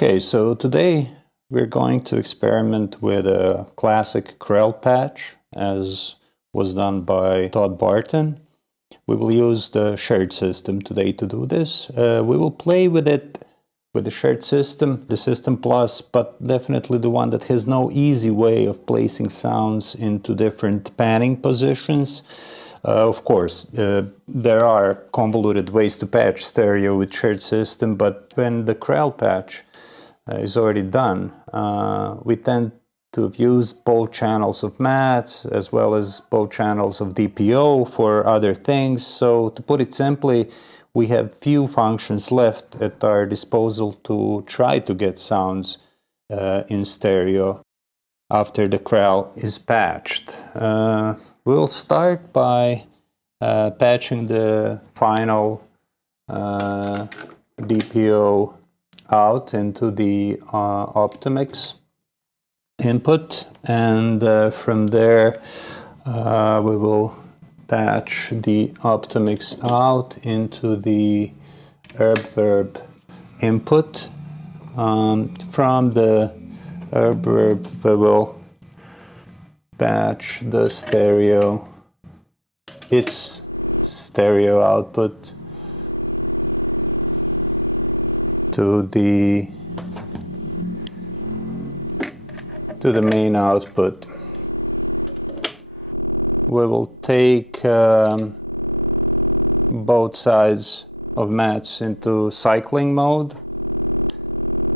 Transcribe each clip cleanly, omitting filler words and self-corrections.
Okay, so today we're going to experiment with a classic Krell patch, as was done by Todd Barton. We will use the shared system today to do this. We will play with it with the shared system, the System Plus, but definitely the one that has no easy way of placing sounds into different panning positions. Of course, there are convoluted ways to patch stereo with shared system, but when the Krell patch is already done, we tend to use both channels of mats as well as both channels of DPO for other things. So to put it simply, we have few functions left at our disposal to try to get sounds in stereo after the Krell is patched. We'll start by patching the final DPO out into the Optimix input, and from there we will patch the Optimix out into the Verb input. From the Verb we will patch the stereo, its stereo output to the main output. We will take both sides of mats into cycling mode.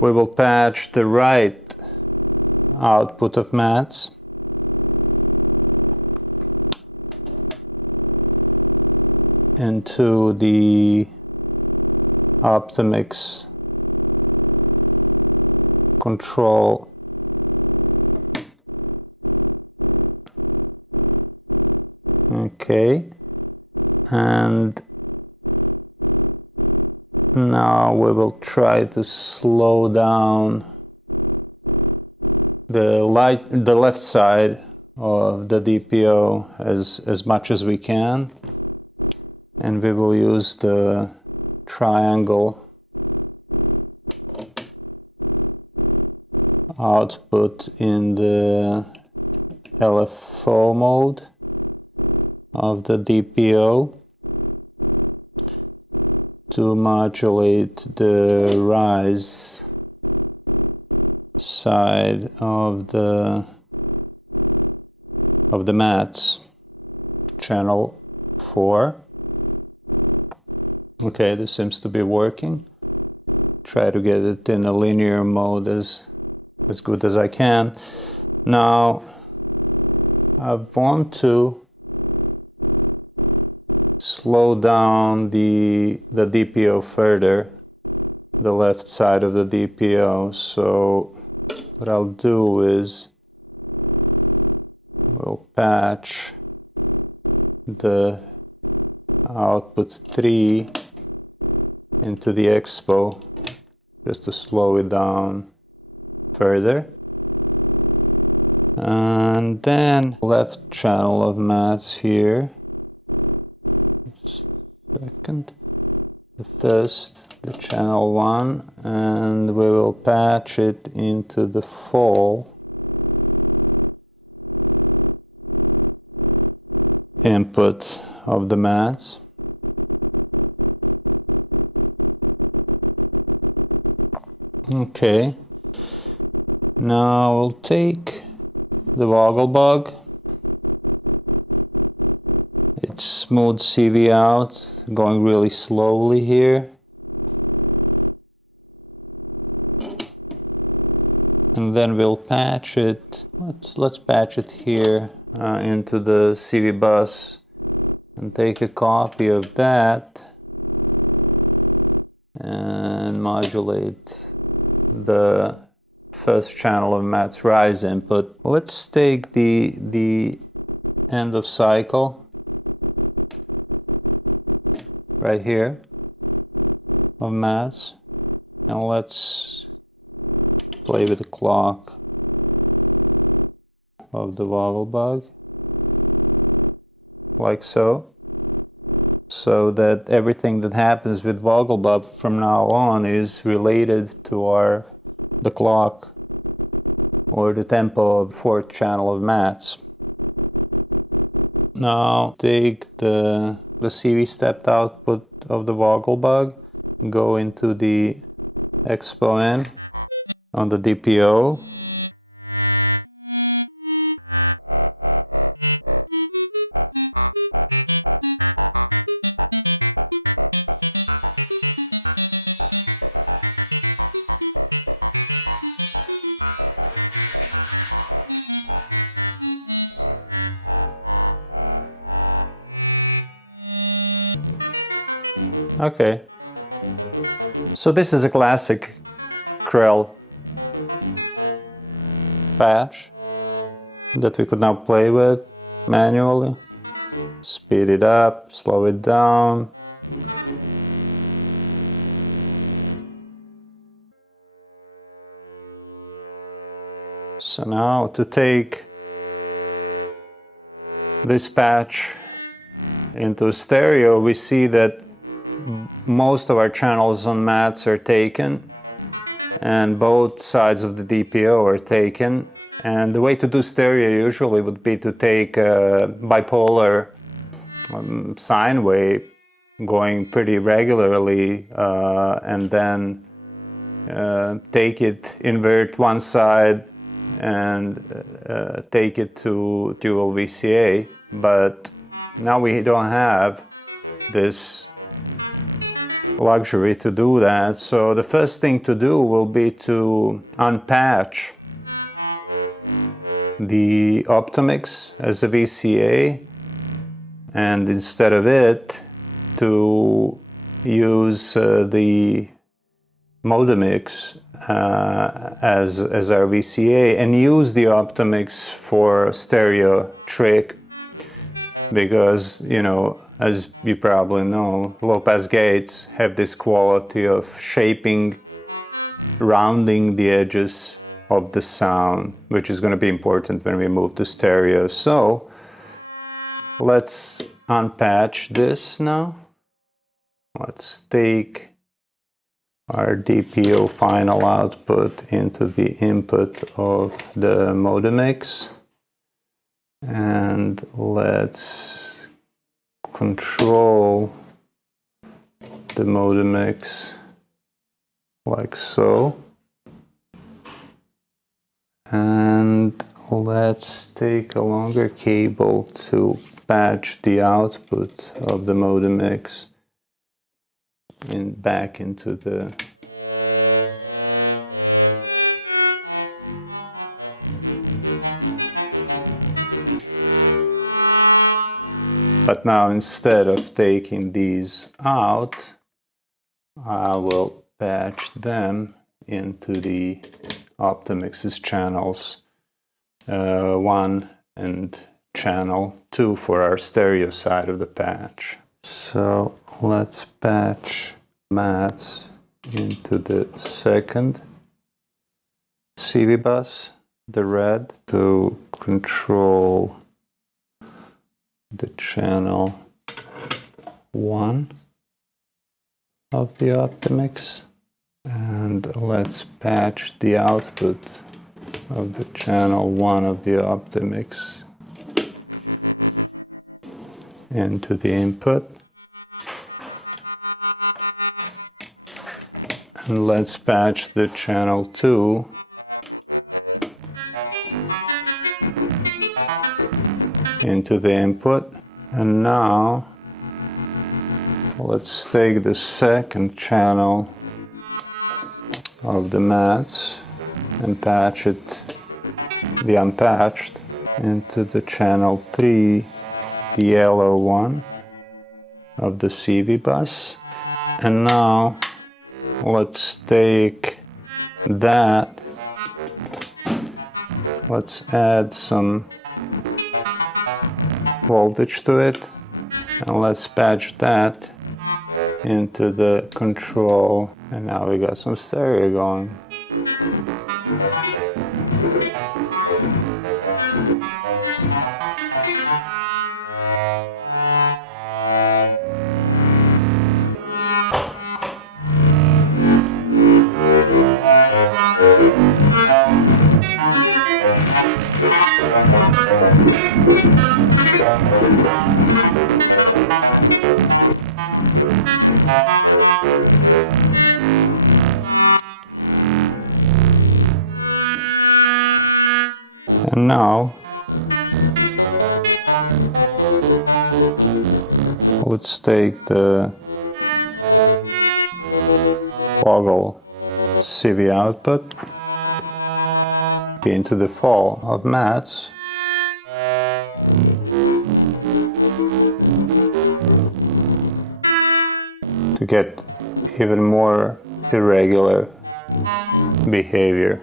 We will patch the right output of mats into the Optimix control okay, and now we will try to slow down the left side of the DPO as much as we can, and we will use the triangle output in the LFO mode of the DPO to modulate the rise side of the mats, channel 4. Okay, this seems to be working. Try to get it in a linear mode as good as I can. Now I want to slow down the DPO further, the left side of the DPO. So what I'll do is we'll patch the output 3 into the expo just to slow it down further. And then left channel of mats here. Second, the first, the channel 1, and we will patch it into the Faux input of the mats. Okay, now we'll take the Wogglebug. It's smooth CV out, going really slowly here. And then we'll patch it, let's patch it here into the CV bus and take a copy of that and modulate the first channel of mats rise input. Let's take the end of cycle right here of mats, and let's play with the clock of the Wogglebug like so. so that everything that happens with Wogglebug from now on is related to our the clock or the tempo of fourth channel of mats. Now take the CV stepped output of the Vogelbug, go into the exponent on the DPO. Okay, so this is a classic Krell patch that we could now play with manually. Speed it up, slow it down. So now to take this patch into stereo, we see that most of our channels on mats are taken and both sides of the DPO are taken. And the way to do stereo usually would be to take a bipolar sine wave going pretty regularly and then take it, invert one side and take it to dual VCA. But now we don't have this luxury to do that. So the first thing to do will be to unpatch the Optomix as a VCA, and instead of it to use the Modulars as our VCA and use the Optomix for stereo trick, because, you know, as you probably know, low-pass gates have this quality of shaping, rounding the edges of the sound, which is going to be important when we move to stereo. So let's unpatch this now. Let's take our DPO final output into the input of the Modulars, and let's control the Modulars like so, and let's take a longer cable to patch the output of the Modulars back into the But now instead of taking these out, I will patch them into the Optomix's channels 1 and channel 2 for our stereo side of the patch. So let's patch mats into the second CV bus, the red, to control the channel 1 of the Optomix, and let's patch the output of the channel 1 of the Optomix into the input, and let's patch the channel 2 into the input. And now let's take the second channel of the mats and patch it, the unpatched, into the channel 3, the yellow one of the CV bus. And now let's take that, let's add some voltage to it, and let's patch that into the control, and now we got some stereo going. And now let's take the toggle CV output into the fall of mats to get even more irregular behavior.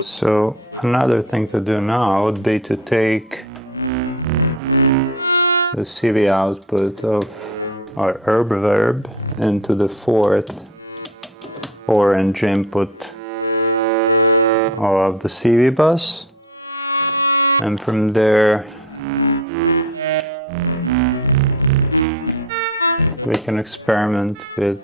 So another thing to do now would be to take the CV output of our herb verb into the fourth orange input of the CV bus, and from there we can experiment with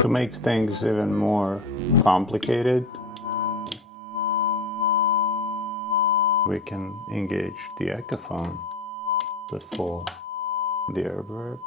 To make things even more complicated, we can engage the echophone before the reverb.